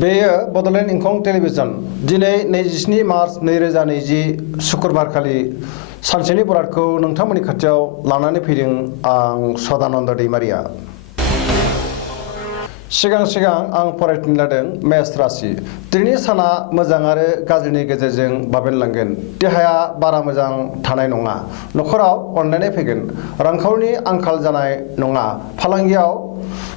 बेयो बड'लेण्ड इंखं टेलिभिजन दिनै 27 मार्च 2020 शुक्रबारखालि सानसेनि बरादखौ नोंथांमोननि खाथियाव लानानै फैदों आं सदानन्द दैमारिया। सिगां आं फरायफिन लादों मेष राशि। दिनैनि साना मोजां आरो गाज्रिनि गेजेरजों बाबेनलांगोन। देहाया बारा मोजां थानाय नङा। नखराव अनलायनाय फैगोन। रांखावरिनि आंखाल जानाय नङा। फालांगियाव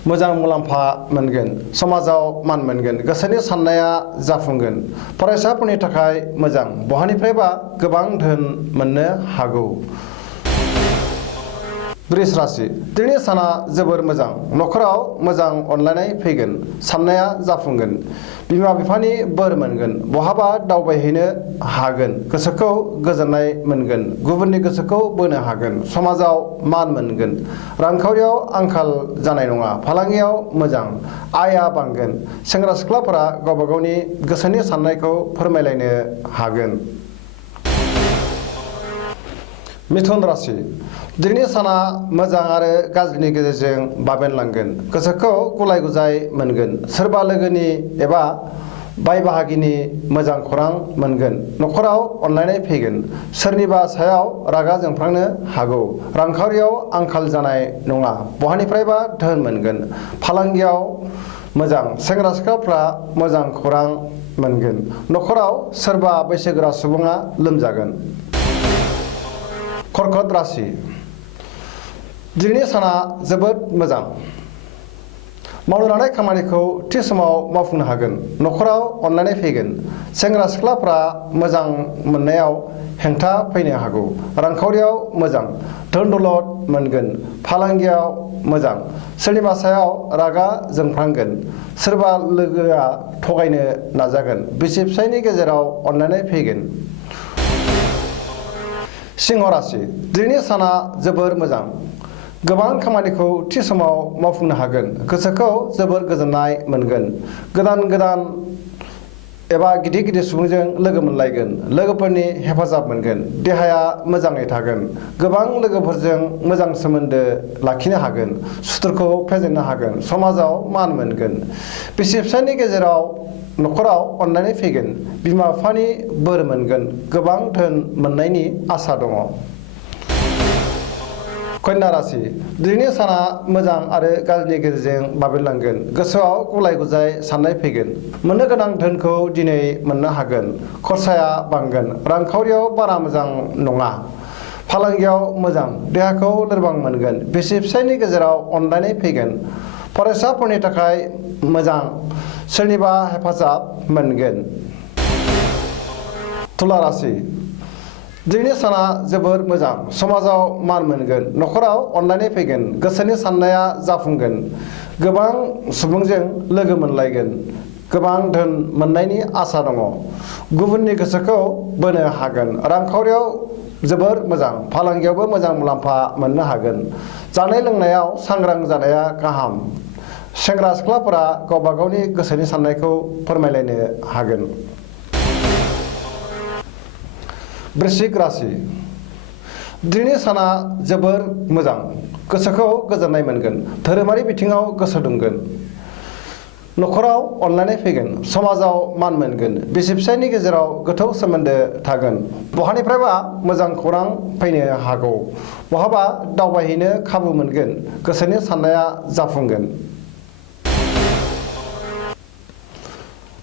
मोजां मुलाम्फा मोनगोन। समाजाव मान मोनगोन। गोसोनि साननाया जाफुंगोन। फरायसाफोरनि थाखाय मोजां। बहानिफ्रायबा गोबां धोन मोननो हागौ। वृष राशि। दिनैनि साना जोबोर मोजां। नखराव मोजां अनलायनाय फैगोन। साननाया जाफुंगोन। बिमा बिफानि बोर मोनगोन। बहाबा दावबायहैनो हागोन। गोसोखौ गोजोननाय मोनगोन। गुबुननि गोसोखौ बोनो हागोन। समाजाव मान मोनगोन। रांखावरियाव आंखाल जानाय नङा। फालांगियाव मोजां। आयआ बांगोन। सेंग्रा सिख्लाफोरा गावबा गावनि गोसोनि साननायखौ फोरमायलायनो हागोन। मिथुन राशि। दिनैनि साना मोजां आरो गाज्रिनि गेजेरजों बाबेनलांगोन। गोसोखौ गुलाय गुजाय मोनगोन। सोरबा लोगोनि एबा बाय बाहागिनि मोजां खौरां मोनगोन। नखराव अनलायनाय फैगोन। सोरनिबा सायाव रागा जोंफ्लांनो हागौ। रांखावरियाव आंखाल जानाय नङा। बहानिफ्रायबा धोन मोनगोन। फालांगियाव मोजां। सेंग्रा सिख्लाफ्रा मोजां खौरां मोनगोन। नखराव सोरबा बैसोगोरा सुबुङा लोमजागोन। कर्कट राशि। दिनैनि साना जोबोद मोजां। मावनो लानाय खामानिखौ थि समाव मावफुंनो हागोन। नखराव अनलायनाय फैगोन। सेंग्रा सिख्लाफ्रा मोजां मोननायाव हेंथा फैनो हागौ। रांखावरियाव मोजां। धोन दौलत मोनगोन। फालांगियाव मोजां। सोरनिबा सायाव रागा जोंफ्लांगोन। सोरबा लोगोआ थगायनो नाजागोन। बिसि फिसायनि गेजेराव अनलायनाय फैगोन। सिंह राशि। दिनैनि साना जोबोर मोजां। गोबां खामानिखौ थि समाव मावफुंनो हागोन। गोसोखौ जोबोर गोजोननाय मोनगोन। गोदान एबा गिदिर सुबुंजों लोगो मोनलायगोन। लोगोफोरनि हेफाजाब मोनगोन। देहाया मोजाङै थागोन। गोबां लोगोफोरजों मोजां सोमोन्दो लाखिनो हागोन। सुथुरखौ फेजेननो हागोन। समाजाव मान मोनगोन। बिसि फिसायनि गेजेराव नखराव अनलायनाय फैगोन। बिमा बिफानि बोर मोनगोन। गोबां धोन मोननायनि आसा दङ। कन्या राशि। दिनैनि साना मोजां आरो गाज्रिनि गेजेरजों बाबेनलांगोन। गोसोआव गुलाय गुजाय साननाय फैगोन। मोननो गोनां धोनखौ दिनै मोननो हागोन। खरसाया बांगोन। रांखावरियाव बारा मोजां नङा। फालांगियाव मोजां। देहाखौ लोरबां मोनगोन। बिसि फिसायनि गेजेराव अनलायनाय फैगोन। फरायसाफोरनि थाखाय मोजां। सोरनिबा हेफाजाब मोनगोन। तुला राशि। दिनैनि साना जोबोर मोजां। समाजाव मान मोनगोन। नखराव अनलायनाय फैगोन। गोसोनि साननाया जाफुंगोन। गोबां सुबुंजों लोगो मोनलायगोन। गोबां धोन मोननायनि आसा दङ। गुबुननि गोसोखौ बोनो हागोन। रांखावरियाव जोबोर मोजां। फालांगियावबो मोजां मुलाम्फा मोननो हागोन। जानाय लोंनायाव सांग्रां जानाया गाहाम। सेंग्रा सिख्लाफोरा गावबा गावनि गोसोनि साननायखौ फोरमायलायनो हागोन। वृश्चिक राशि। दिनैनि साना जोबोर मोजां। गोसोखौ गोजोननाय मोनगोन। धोरोमारि बिथिङाव गोसो दुंगोन। नखराव अनलायनाय फैगोन। समाजाव मान मोनगोन। बिसि फिसायनि गेजेराव गोथौ सोमोन्दो थागोन। बहानिफ्रायबा मोजां खौरां फैनो हागौ। बहाबा दावबायहैनो खाबु मोनगोन। गोसोनि साननाया जाफुंगोन।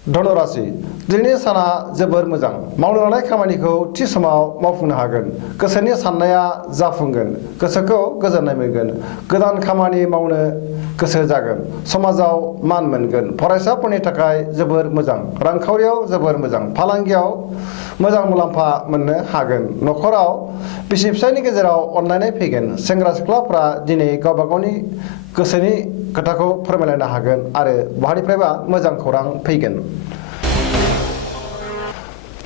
धनु राशि। दिनैनि साना जोबोर मोजां। मावनो लानाय खामानिखौ थि समाव मावफुंनो हागोन। गोसोनि साननाया जाफुंगोन। गोसोखौ गोजोननाय मोनगोन। गोदान खामानि मावनो गोसो जागोन। समाजाव मान मोनगोन। फरायसाफोरनि थाखाय जोबोर मोजां। रांखावरियाव जोबोर मोजां। फालांगियाव मोजां मुलाम्फा मोननो हागोन। नखराव बिसि फिसायनि गेजेराव अनलायनाय फैगोन। सेंग्रा सिख्लाफ्रा दिनै गावबा गावनि गोसोनि खोथाखौ फोरमायलायनो हागोन आरो बहानिफ्रायबा मोजां खौरां फैगोन।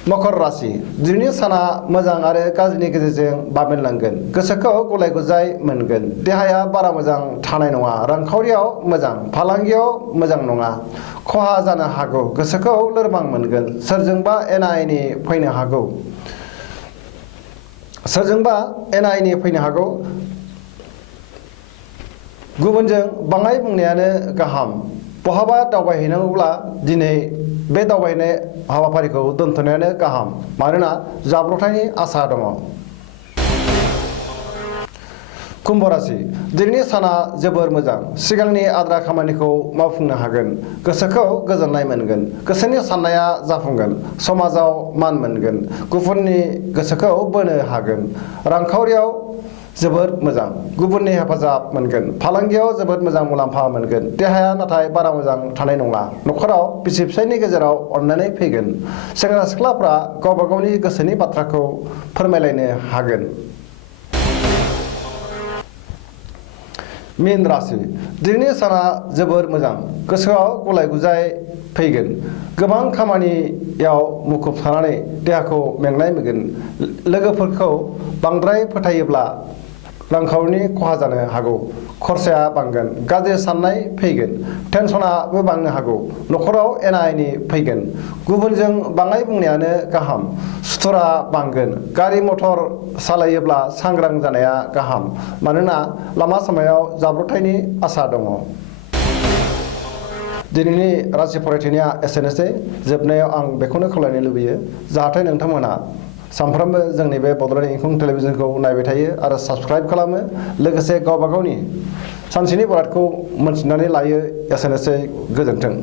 मकर राशि। दिनैनि साना मोजां आरो गाज्रिनि गेजेरजों बाबेनलांगोन। गोसोखौ गुलाय गुजाय मोनगोन। देहाया बारा मोजां थानाय नङा। रांखावरियाव मोजां। फालांगियाव मोजां नङा। खहा जानो हागौ। गोसोखौ लोरबां मोनगोन। सोरजोंबा एना एनि फैनो हागौ। गुबुनजों बाङाय बुंनायानो गाहाम। बहाबा दावबायहैनांगौब्ला दिनै बे दावबायनाय हाबाफारिखौ दोनथ'नायानो गाहाम मानोना जाब्रबथायनि आसा दङ। कुम्भ राशि दिनैनि साना जोबोर मोजां सिगांनि आद्रा खामानिखौ मावफुंनो हागोन गोसोखौ गोजोननाय मोनगोन गोसोनि साननाया जाफुंगोन समाजाव मान मोनगोन गुबुननि गोसोखौ बोनो हागोन रांखावरियाव जोबोर मोजां गुबुननि हेफाजाब मोनगोन फालांगियाव जोबोद मोजां मुलाम्फा मोनगोन देहाया नाथाय बारा मोजां थानाय नङा न'खराव बिसि फिसायनि गेजेराव अननानै फैगोन सेंग्रा सिख्लाफ्रा गावबा गावनि गोसोनि बाथ्राखौ फोरमायलायनो हागोन। मीन राशि दिनैनि साना जोबोर मोजां गोसोआव गुलाय गुजाय फैगोन गोबां खामानियाव मुखुब थानानै देहाखौ मेंनाय मोनगोन लोगोफोरखौ बांद्राय फोथायोब्ला रांखावरिनि खहा जानो हागौ खरसाया बांगोन गाज्रि साननाय फैगोन टेनसनाबो बांनो हागौ न'खराव एना एनि फैगोन गुबुनजों बाङाय बुंनायानो गाहाम सुथुरा बांगोन गारि मटर सालायोब्ला सांग्रां जानाया गाहाम मानोना लामा सामायाव जाब्रबथायनि आसा दङ। दिनैनि राशि फरायथिनाया एसेनोसै जोबनायाव आं बेखौनो खावलायनो लुबैयो जाहाथे नोंथांमोना सानफ्रोमबो जोंनि बे बड'लेण्ड इंखं टेलिभिजनखौ नायबाय थायो आरो साबस्क्राइब खालामो लोगोसे गावबा गावनि सानसेनि बरादखौ मोनथिनानै लायो एसेनोसै गोजोन्थों।